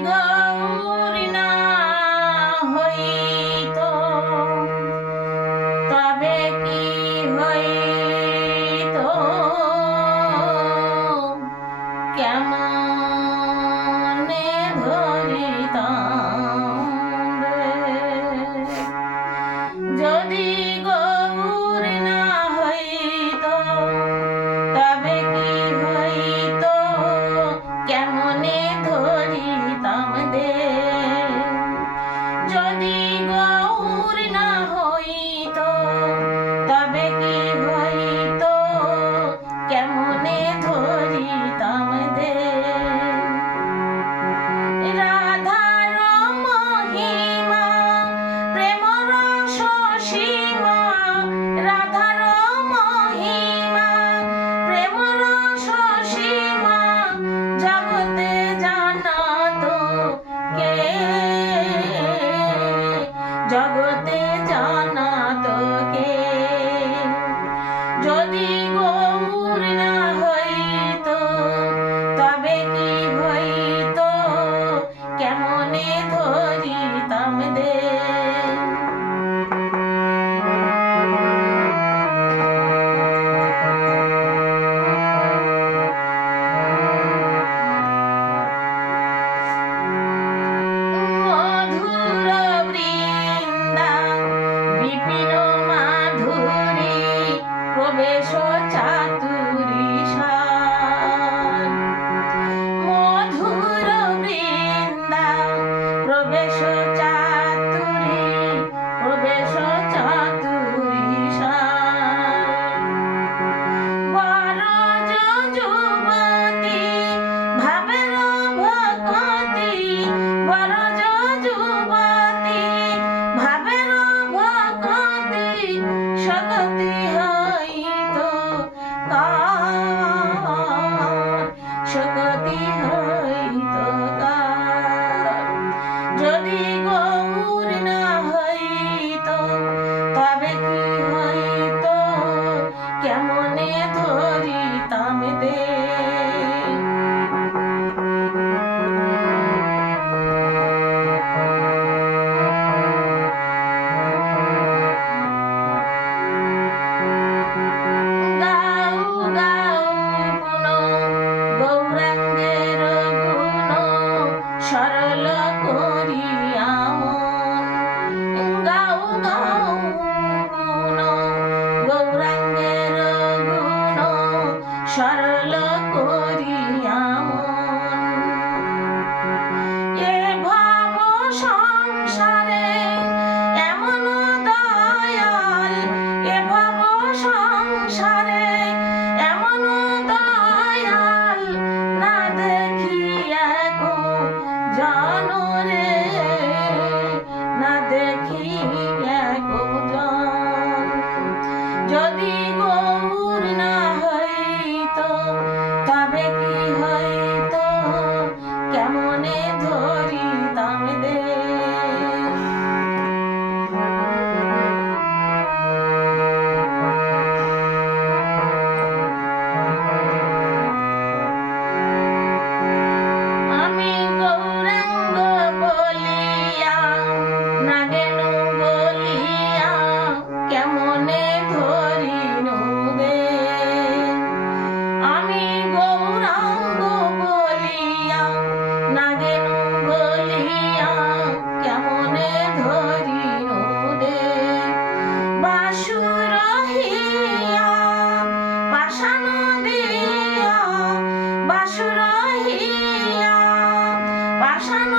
গৌরী না হইত তবে কি হইত কেমনে ধরিতাম রে যদি গৌরী না হইত তবে কি হইত কেমনে ধরিতাম দে যদি গৌরী না হইত তবে কি হইত কেমনে ধরিতাম দে রাধার মহিমা প্রেম রস সীমা রাধার মহিমা প্রেম রস সীমা জগতে জানাত কে জগতে জানাত কে যদি গৌরী না হইত তবে কি হইত কেমনে ধরিতাম দে মধুর বৃন্দা বিপিন মাধুরী প্রবেশ চাতুরী সার মধুর বৃন্দা প্রবেশ চাতুরী প্রবেশ চাতুরী সার বরজ যুবতী ভাবের ভকতি বরজ যুবতী ভাবের ভকতি সকতি হইত কার সকতি হইত কার যদি গৌরী না হইত তবে কি হইত কেমনে ধরিতাম দে গাও গাও পুন গৌরাঙ্গের গুণ সরল করিয়া মন গাও গাও পুন গৌরাঙ্গের গুণ সরল করিয়া মন এ ভাব সংসারে এমন দয়াল এ ভাব সংসারে এমন দয়াল না দেখিয়া গো জানরে না দেখিয়া গো জান যদি গৌরী না হইত তবে কি হইত কেমনে ধরিতাম দে আমি গৌরাঙ্গ বলিয়া নাগেনু বলিয়া কেমনে ধরিনু দে আমি গৌরাঙ্গ বলিয়া নাগেনু বলিয়া কেমনে ধরিনু দে বাসুর হিয়া পাষাণ দিয়া বাসুর হিয়া পাষাণ